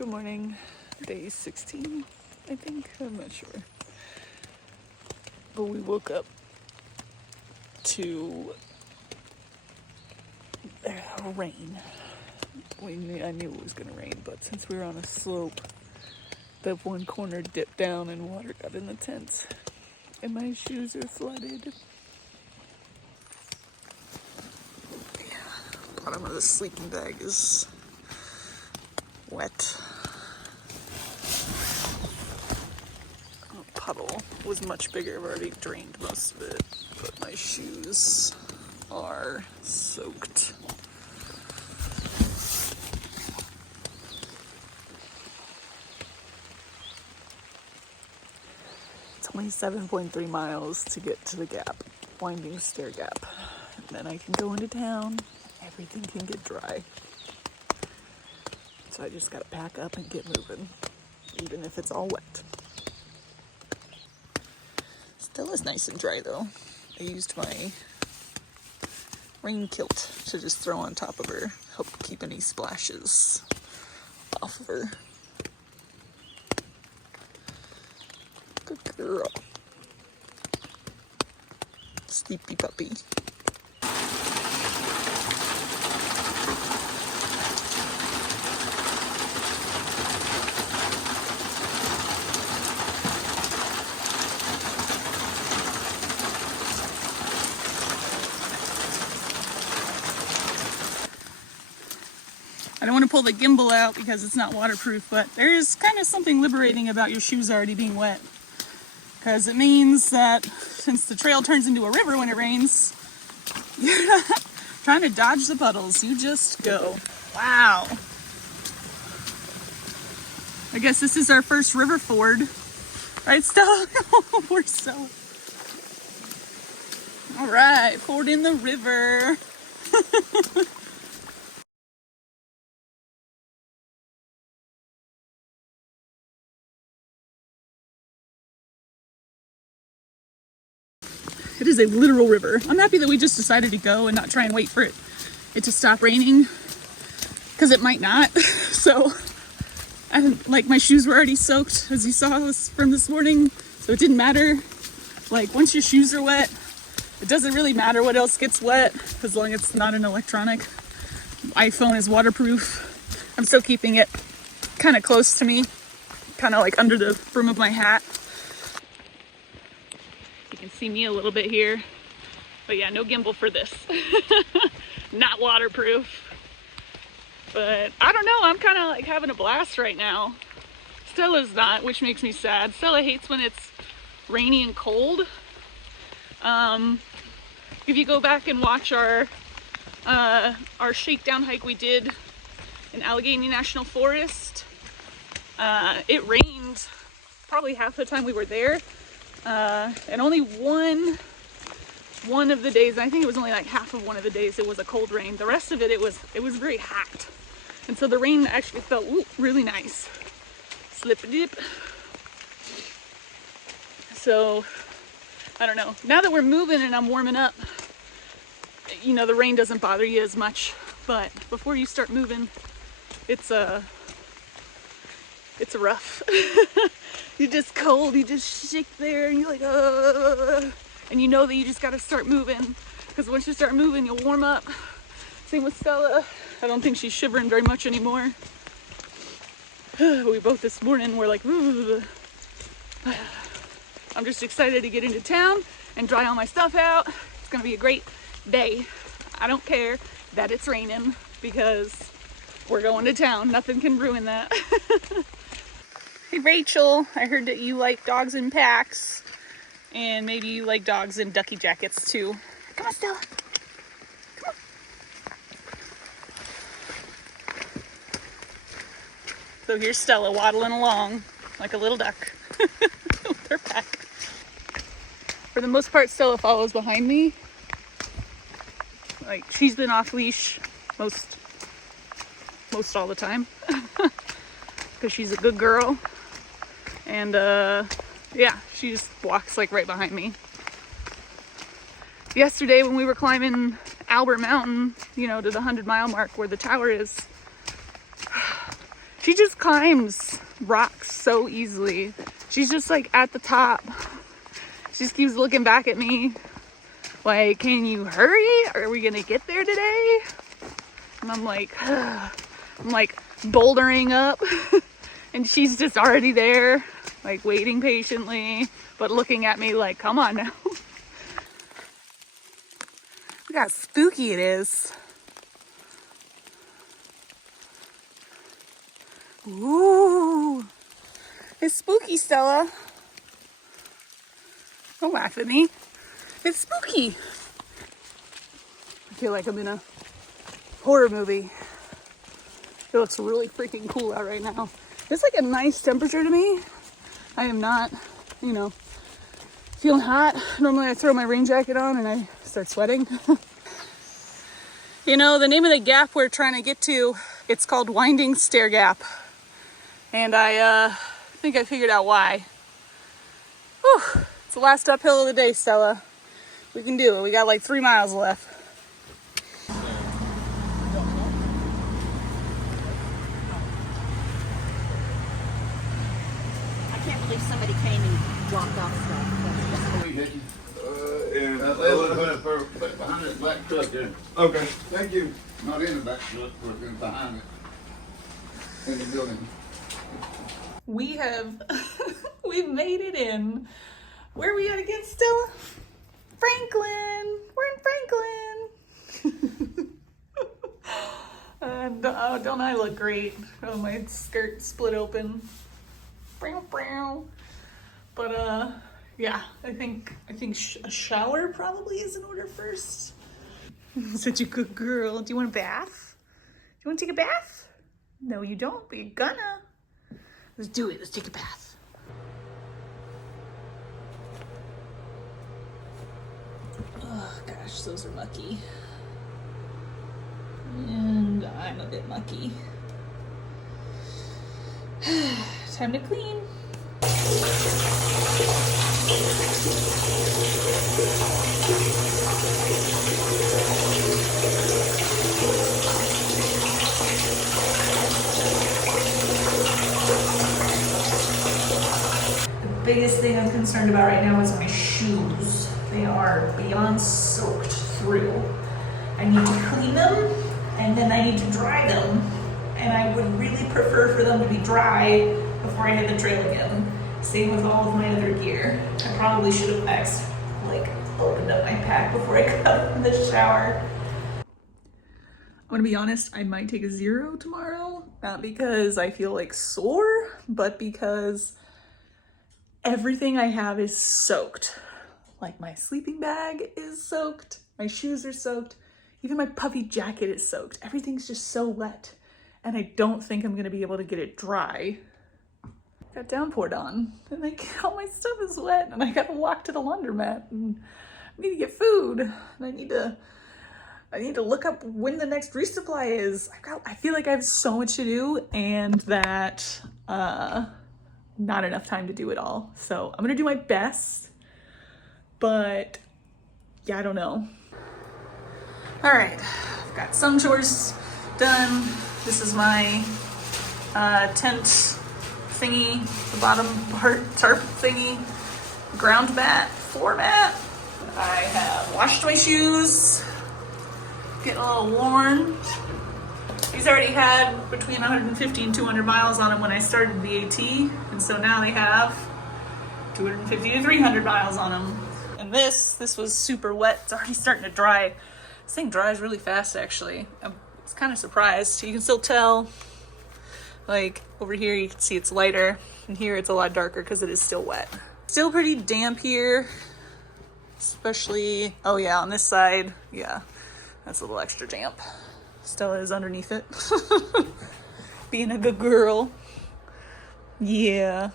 Good morning. Day 16, I think. I'm not sure. But we woke up to rain. I knew it was going to rain, but since we were on a slope, that one corner dipped down and water got in the tent. And my shoes are flooded. Yeah, bottom of the sleeping bag is wet. Puddle was much bigger. I've already drained most of it, but my shoes are soaked. It's only 7.3 miles to get to the gap, winding stair gap. And then I can go into town. Everything can get dry. So I just gotta pack up and get moving, even if it's all wet. Still is nice and dry though. I used my rain kilt to just throw on top of her, help keep any splashes off of her. Good girl. Sleepy puppy. I don't want to pull the gimbal out because it's not waterproof, but there is kind of something liberating about your shoes already being wet. Because it means that since the trail turns into a river when it rains, you're not trying to dodge the puddles. You just go. Wow. I guess this is our first river ford. Right, Stella? Poor Stella. All right, ford in the river. It is a literal river. I'm happy that we just decided to go and not try and wait for it to stop raining, because it might not. So, my shoes were already soaked, as you saw from this morning. So it didn't matter. Like, once your shoes are wet, it doesn't really matter what else gets wet, as long as it's not an electronic. iPhone is waterproof. I'm still keeping it kind of close to me, kind of like under the brim of my hat. You can see me a little bit here, but yeah, no gimbal for this. Not waterproof, but I don't know, I'm kind of like having a blast right now. Stella's not, which makes me sad. Stella hates when it's rainy and cold. If you go back and watch our shakedown hike we did in Allegheny National Forest, it rained probably half the time we were there. And only one of the days, I think it was only like half of one of the days, it was a cold rain. The rest of it, it was very hot. And so the rain actually felt really nice. Slip a dip. So, I don't know. Now that we're moving and I'm warming up, you know, the rain doesn't bother you as much. But before you start moving, it's rough. You're just cold, you just shake there, and you're like, and you know that you just gotta start moving, because once you start moving, you'll warm up. Same with Stella. I don't think she's shivering very much anymore. We both this morning were like, ooh. I'm just excited to get into town and dry all my stuff out. It's gonna be a great day. I don't care that it's raining, because we're going to town. Nothing can ruin that. Hey Rachel, I heard that you like dogs in packs, and maybe you like dogs in ducky jackets too. Come on, Stella. Come on. So here's Stella waddling along like a little duck with her pack. For the most part, Stella follows behind me. Like, she's been off leash most all the time because she's a good girl. And yeah, she just walks like right behind me. Yesterday when we were climbing Albert Mountain, you know, to the 100-mile mark where the tower is, she She just climbs rocks so easily. She's just like at the top. She just keeps looking back at me like, can you hurry? Are we gonna get there today? And I'm like bouldering up and she's just already there, like waiting patiently, but looking at me like, come on now. Look how spooky it is. Ooh, it's spooky, Stella. Don't laugh at me. It's spooky. I feel like I'm in a horror movie. It looks really freaking cool out right now. It's like a nice temperature to me. I am not, you know, feeling hot. Normally I throw my rain jacket on and I start sweating. You know, the name of the gap we're trying to get to, it's called Winding Stair Gap. And I think I figured out why. Whew, it's the last uphill of the day, Stella. We can do it. We got like 3 miles left. I can't believe somebody came and dropped off stuff. But behind this black truck there. Okay, thank you. Not in the back truck, but in behind it. In the building. We have, we've made it in. Where are we at again, Stella? Franklin. We're in Franklin. And don't I look great? Oh, my skirt split open. But yeah, I think a shower probably is in order first. Such a good girl. Do you want a bath? Do you want to take a bath? No, you don't, but you're gonna. Let's do it. Let's take a bath. Oh gosh, those are mucky. And I'm a bit mucky. Time to clean. The biggest thing I'm concerned about right now is my shoes. They are beyond soaked through. I need to clean them and then I need to dry them. And I would really prefer for them to be dry before I hit the trail again. Same with all of my other gear. I probably should have opened up my pack before I got in the shower. I'm gonna be honest, I might take a 0 tomorrow. Not because I feel like sore, but because everything I have is soaked. Like my sleeping bag is soaked, my shoes are soaked, even my puffy jacket is soaked. Everything's just so wet. And I don't think I'm gonna be able to get it dry. Got downpoured on, and like all my stuff is wet, and I gotta walk to the laundromat, and I need to get food, and I need to look up when the next resupply is. I feel like I have so much to do, and that not enough time to do it all. So I'm gonna do my best, but yeah, I don't know. All right, I've got some chores done. This is my tent thingy, the bottom part, tarp thingy, ground mat, floor mat. I have washed my shoes, getting a little worn. These already had between 150 and 200 miles on them when I started the AT, and so now they have 250 to 300 miles on them. And this was super wet. It's already starting to dry. This thing dries really fast, actually. I was kind of surprised. You can still tell. Like over here you can see it's lighter, and here it's a lot darker because it is still wet. Still pretty damp here, especially, oh yeah, on this side, yeah, that's a little extra damp. Stella is underneath it. Being a good girl. Yeah.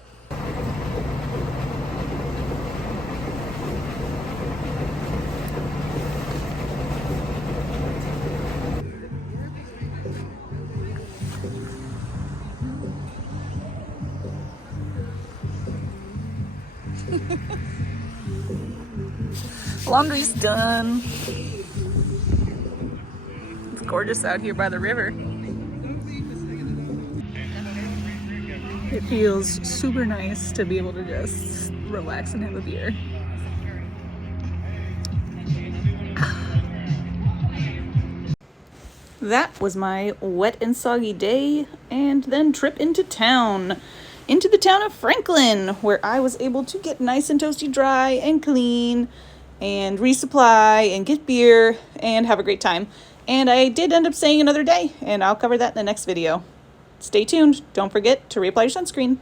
Laundry's done. It's gorgeous out here by the river. It feels super nice to be able to just relax and have a beer. That was my wet and soggy day and then trip into town. Into the town of Franklin, where I was able to get nice and toasty dry and clean and resupply and get beer and have a great time. And I did end up staying another day, and I'll cover that in the next video. Stay tuned. Don't forget to reapply your sunscreen.